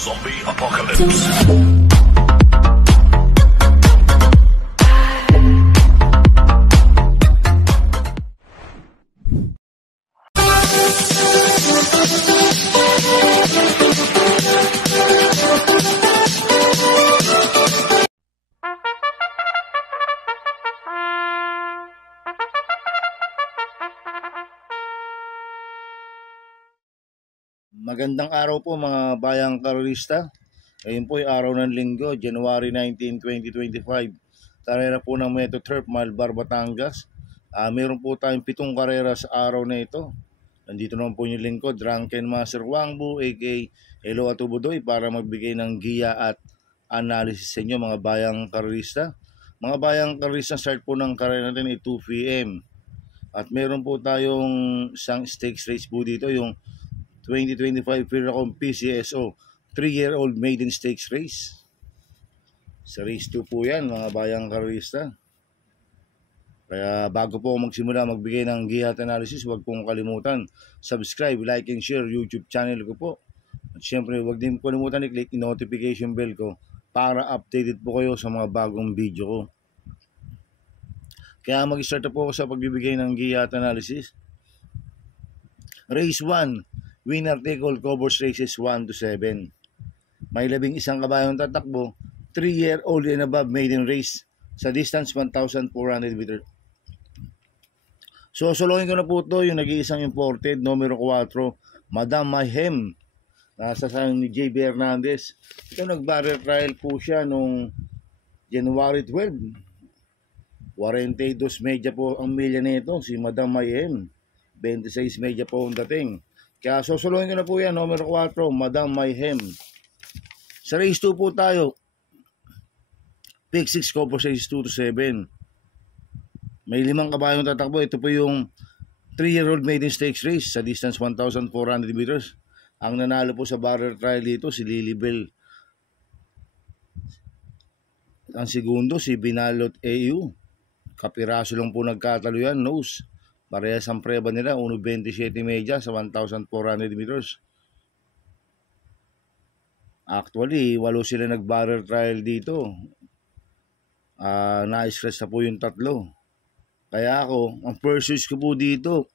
Zombie Apocalypse. Magandang araw po mga bayang karorista. Ngayon po ay araw ng linggo, January 19, 2025. Karera po ng Metro Turf, Malbar, Batangas. Meron po tayong 7 karera sa araw na ito. Nandito naman po yung lingkod, Drunken Master Wangbu, aka Elo Atubudoy, para magbigay ng giya at analysis sa inyo mga bayang karorista. Mga bayang karorista, start po ng karera natin ay 2 PM. At meron po tayong isang stakes race po dito, yung 2025 Firacom PCSO 3-year-old maiden stakes race. Sa race 2 po yan mga bayang karorista. Kaya bago po magsimula magbigay ng giya at analysis, huwag pong kalimutan subscribe, like and share YouTube channel ko po. At syempre huwag din kalimutan i-click yung notification bell ko para updated po kayo sa mga bagong video ko. Kaya mag-start na po ako sa pagbibigay ng giya at analysis. Race 1, winner take all covers races 1 to 7. May 11 kabayong tatakbo, 3-year-old and above maiden race sa distance 1,400 meters. So solohin ko na po ito yung nag-iisang imported, numero 4, Madam Mayhem. Nasa sayang ni JB Hernandez. Ito nag-barrier trial po siya nung January 12. 42 media po ang milya nito, si Madam Mayhem. 26 media po ang dating. Kaya susuluhin ko na po yan, numero 4, Madam Mayhem. Sa race 2 po tayo, pick 6 ko po sa race 2 to 7. May 5 kabayong tatakbo. Ito po yung 3-year-old maiden stakes race sa distance 1,400 meters. Ang nanalo po sa barrier trial dito, si Lilibel. Ang segundo, si Binalot AU. Kapiraso lang po nagkatalo yan, nose. Parehas ang preba nila, 1.27 media sa 1,400 meters. Actually, 8 sila nag-barrier trial dito. Na-scratch na po yung 3. Kaya ako, ang first choice ko po dito,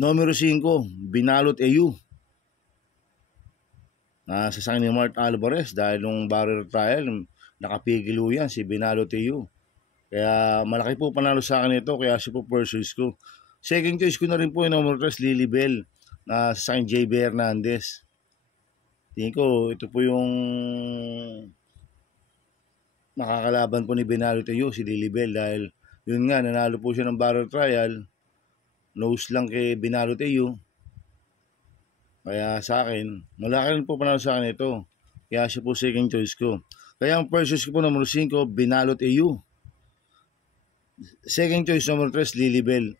numero 5, Binalot AU. Sa ni Mart Alvarez dahil nung barrier trial, nakapigil yan si Binalot AU. Kaya malaki po panalo sa akin ito, kaya siya po first choice ko. Second choice ko na rin po yung number 3, Lilibel, na sa akin JB Hernandez. Tingin ko, ito po yung makakalaban po ni Binalot AU, si Lilibel, dahil yun nga, nanalo po siya ng barrier trial, nose lang kay Binalot AU. Kaya sa akin, malaki rin po panalo sa akin ito, kaya siya po second choice ko. Kaya ang first choice ko po number 5, Binalot AU. Second choice number 3, Lilibel.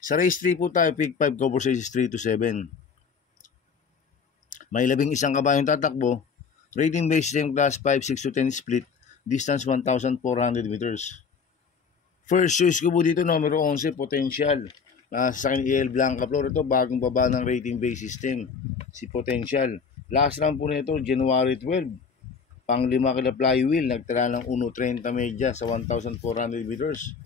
Sa race 3 po tayo, pick 5 cover races 3 to 7. May 11 kabayong tatakbo. Rating based system class 5, 6 to 10 split. Distance 1,400 meters. First choice ko po dito, numero 11, Potential. Sa akin EL Blanca Flor. Ito, bagong baba ng rating based system. Si Potential. Last round po nito, January 12. Pang 5 kila flywheel, nagtala ng 1.30 media sa 1,400 meters.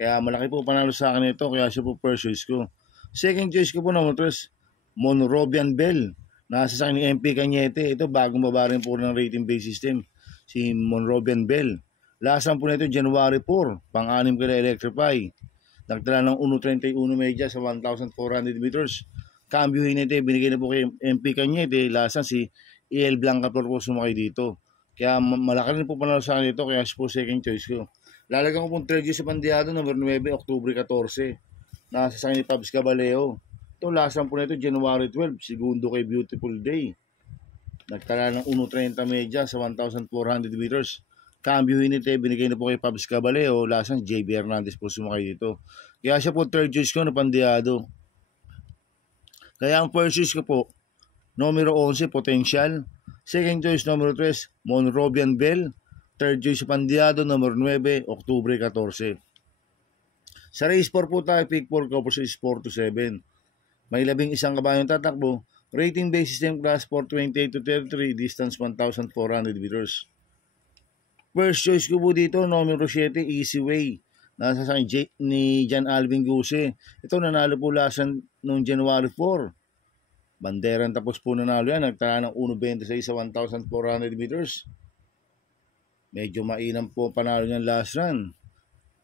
Kaya malaki po panalo sa akin ito, kaya siya po first choice ko. Second choice ko po number 3, Monrobian Bell. Nasa sa akin ni MP Cañete. Ito, bagong baba rin po ng rating based system. Si Monrobian Bell. Last round po nito, January 4. Pang 6 kila Electrify. Nagtala ng 1.31 media sa 1,400 meters. Kambyuhin nito, binigay na po kay MP Cañete. Last round si EL Blanca Flor po sumakay dito. Kaya malaki rin po panalo sa akin ito, kaya po second choice ko. Lalagyan ko pong third choice sa Pandiado, number 9, Octubre 14. Nasa sa akin ni Pabs Caballeo. Ito, last round po nito, January 12, segundo kay Beautiful Day. Nagtala ng 1.30 media sa 1,400 meters. Kambyuhin nito, binigay na po kay Pabs Caballeo. Last round, JB Hernandez po sumakay dito. Kaya siya po third choice ko na Pandiado. Kaya ang first choice ko po, numero 11, Potential. Second choice, numero 3, Monrobian Bell. Third choice, Pandiado, numero 9, Octubre 14. Sa race 4 po tayo, pick 4 ko po sa 4 to 7. May 11 kabayong tatakbo. Rating base system class 428 to 33, distance 1,400 meters. First choice ko po dito, numero 7, Easy Way. Nasa sa ni John Alvin Guse. Ito nanalo po lasan noong January 4. Banderan tapos po nanalo yan. Nagtala ng 1.26 sa 1,400 meters. Medyo mainam po panalo niyan last run.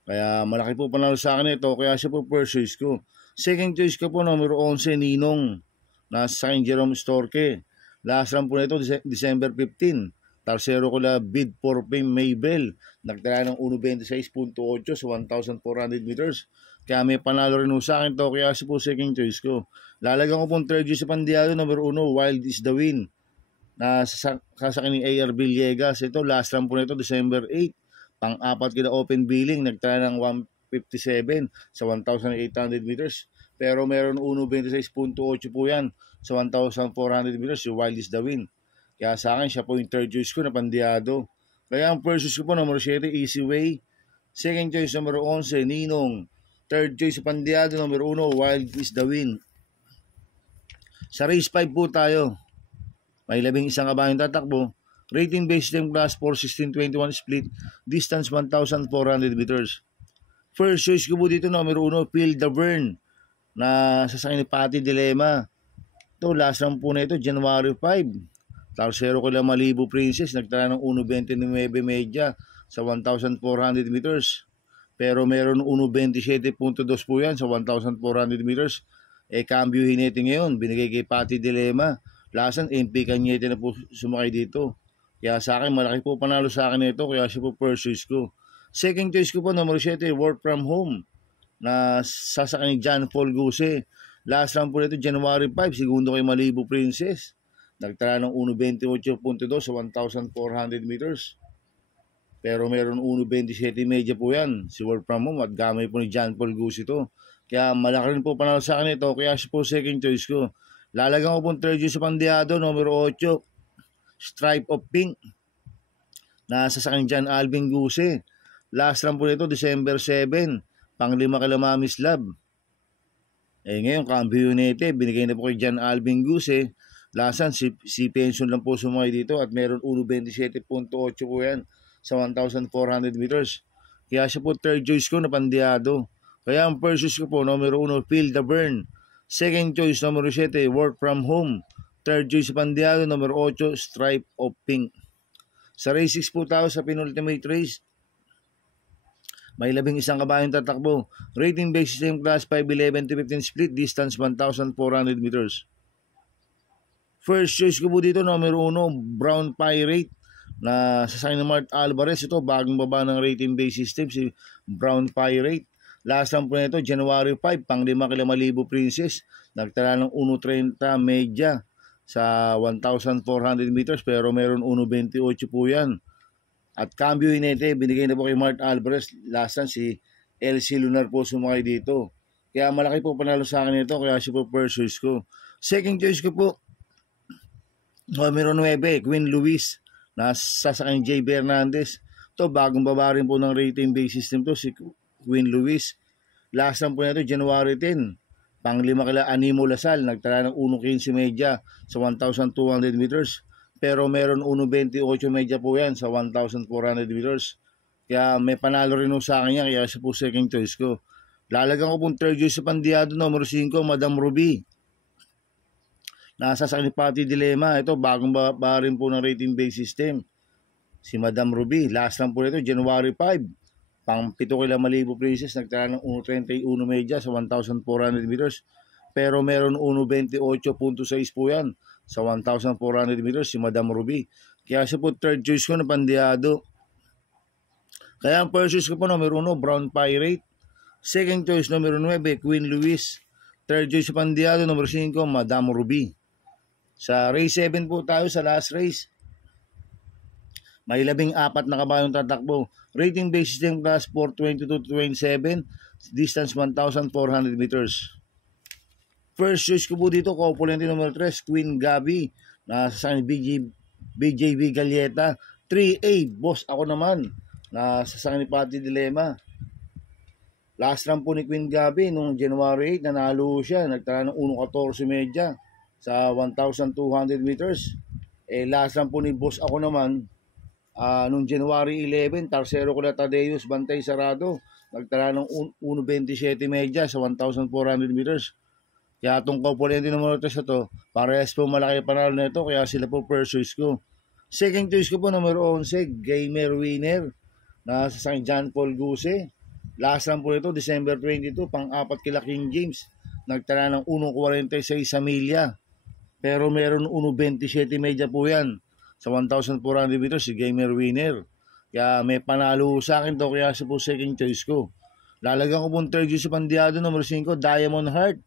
Kaya malaki po panalo sa akin ito. Kaya siya po first choice ko. Second choice ko po, numero 11, Ninong. Nasa sa Jerome Storke. Last run po nito, December 15. Tarsero ko la bid for fame Maybell. Nagtala ng 1.26.8 sa 1,400 meters. Kaya may panalo rin sa akin to. Kaya siya po second choice ko. Lalagyan ko pong third choice sa Pandiado, number 1, Wild is the Wind. Na sasakin ni AR Villegas. Ito, last run po nito, December 8. Pang-apat kita open billing. Nagtala ng 157 sa 1,800 meters. Pero meron 1.26.8 po yan sa 1,400 meters. Yung Wild is the Wind. Kaya sa akin, siya po yung third choice ko na Pandiado. Kaya ang first choice ko po, number 7, Easy Way. Second choice, number 11, Ninong. Third choice sa Pandiado, number 1, Wild is the Wind. Sa race 5 po tayo. May 11 kabayong tatakbo. Rating base system class 4-16-21 split. Distance 1,400 meters. First choice ko po dito, number 1, Feel the Burn. Na sasakin ni Patty Dilema. Ito, last run po na ito, January 5. Tarsero ko lang Malibu Princess, nagtala ng 1.29 media sa 1,400 meters. Pero meron 1.27.2 po yan sa 1,400 meters. Cambio Hinete ngayon, binigay kay Patty Dilema. Lasan, MP Cañete na po sumakay dito. Kaya sa akin, malaki po panalo sa akin ito, kaya siya po first choice ko. Second choice ko po, number 7, Work From Home. Na sasakin ni John Paul Guse. Last run po nito, January 5, segundo kay Malibu Princess. Nagtala ng 1.28.2 sa 1,400 meters. Pero meron 1.27 media po yan. Si Work From Home at gamay po ni John Paul Goose ito. Kaya malaki rin po panalo sa akin ito. Kaya siya po second choice ko. Lalagyan ko po third choice sa Pandiado, numero 8, Stripe of Pink. Nasa sa akin John Alvin Goose. Last run po nito, December 7. Pang-5 kay Mamis Lab. Ngayon, Cambio Unite. Binigay na po kay John Alvin Goose. Lasan, si Pension lang po sumay dito at meron 1.27.8 po yan sa 1,400 meters. Kaya siya po third choice ko na Pandiado. Kaya ang first choice ko po, numero 1, Feel the Burn. Second choice, numero 7, Work From Home. Third choice sa Pandiado, numero 8, Stripe of Pink. Sa race 6 po tayo sa penultimate race. May 11 kabayong tatakbo. Rating base system class 5-11 to 15 split. Distance 1,400 meters. First choice ko po dito, numero 1, Brown Pirate. Na sasakin ni Mart Alvarez. Ito, bagong baba ng rating base system, si Brown Pirate. Last run po nito, January 5, pang-5 kay Malibu Princess. Nagtala ng 1.30 media sa 1,400 meters, pero meron 1.28 po yan. At Cambio Hinete, binigay na po kay Mart Alvarez. Last run, si LC Lunar po sumakay dito. Kaya malaki po panalo sa akin ito, kaya siya po first choice ko. Second choice ko po, numero 9, Queen Luis. Nasa sa kanyang J. Bernandez. Ito, bagong baba rin po ng rating base system to, si Queen Luis. Last run po na ito, January 10. Pang-5 kila Animo Lasal. Nagtala ng 1.15 media sa 1,200 meters. Pero meron 1.28 media po yan sa 1,400 meters. Kaya may panalo rin sa akin yan. Kaya siya po second choice ko. Lalagyan ko pong third choice sa Pandiado, numero 5, Madam Ruby. Nasa sa ni Patty Dilema. Ito, bagong baba rin po ng rating base system. Si Madam Ruby. Last run po nito, January 5. Pang-7 kila Malibu Princess. Nagtala ng 1.31 media sa 1,400 meters. Pero meron 1.28.6 po yan sa 1,400 meters, si Madam Ruby. Kaya siya po third choice ko na Pandiado. Kaya ang first choice ko po, numero 1, Brown Pirate. Second choice, numero 9, Queen Luis. Third choice sa Pandiado, numero 5, Madam Ruby. Sa race 7 po tayo, sa last race. May 14 kabayong tatakbo. Rating base system class 422-27. Distance 1,400 meters. First choice ko po dito, Copulente numero 3, Queen Gabi. Nasa sa BJB Galieta. 3A, boss ako naman. Nasa sa ni Patty Dilema. Last run po ni Queen Gabi, nung January 8, nanalo siya. Nagtala ng 1.14 media sa 1,200 meters. Last lang po ni boss ako naman, noong January 11, Tarsero ko na Tadeus, bantay sarado. Nagtala ng 1.27 media sa 1,400 meters. Kaya itong componente numero 3 na to, parehas po malaki panalo na ito, kaya sila po first choice ko. Second choice ko po, numero 11, Gamer Winner, na sa St. John Paul Guse. Last lang po ito, December 22, pang-apat kila King James. Nagtala ng 1.46 sa milya. Pero meron 1.27 media po yan. Sa 1,400 meters, si Gamer Winner. Kaya may panalo sa akin to, kaya siya po second choice ko. Lalagyan ko po third choice sa Pandiado, numero 5, Diamond Heart,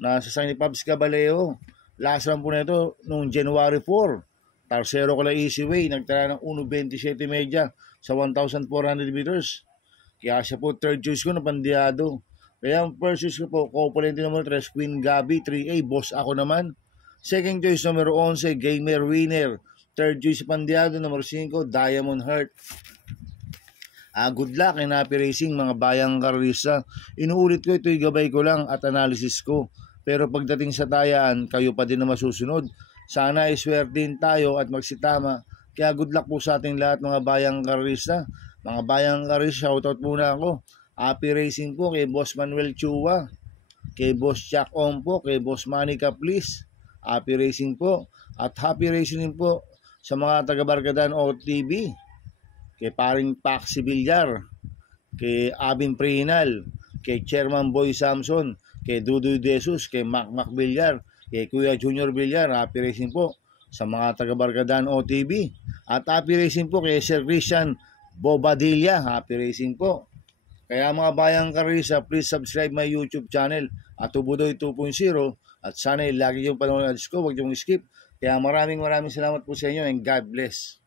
na sa San Pabs Caballeo. Last run po na ito noong January 4. Tarsero ko lang Easy Way, nagtala ng 1.27 media sa 1,400 meters. Kaya siya po third choice ko na Pandiado. Kaya ang first choice ko po, componente numero 3, Queen Gabi, 3A, boss ako naman. Second choice, numero 11, Gamer Winner. Third choice, Pandiado, numero 5, Diamond Heart. Good luck and happy racing mga bayang karista. Inuulit ko, ito'y gabay ko lang at analysis ko. Pero pagdating sa tayaan, kayo pa din na masusunod. Sana iswertin tayo at magsitama. Kaya good luck po sa ating lahat mga bayang karista. Mga bayang karista, shoutout muna ako. Happy racing po kay Boss Manuel Chua, kay Boss Chuck On po, kay Boss Manny Caplis. Happy racing po. At happy racing din po sa mga taga-Barkadan OTV, kay paring Paxi Villar, kay Abin Prinal, kay Chairman Boy Samson, kay Dudoy Jesus, kay Mac Villar, kay Kuya Junior Villar. Happy racing po sa mga taga-Barkadan OTV. At happy racing po kay Sir Christian Bobadilla. Happy racing po. Kaya mga bayang karisa, please subscribe my YouTube channel at Tubudoy 2.0. At sana lagi yung panonood ko, huwag yung skip. Kaya maraming salamat po sa inyo and God bless.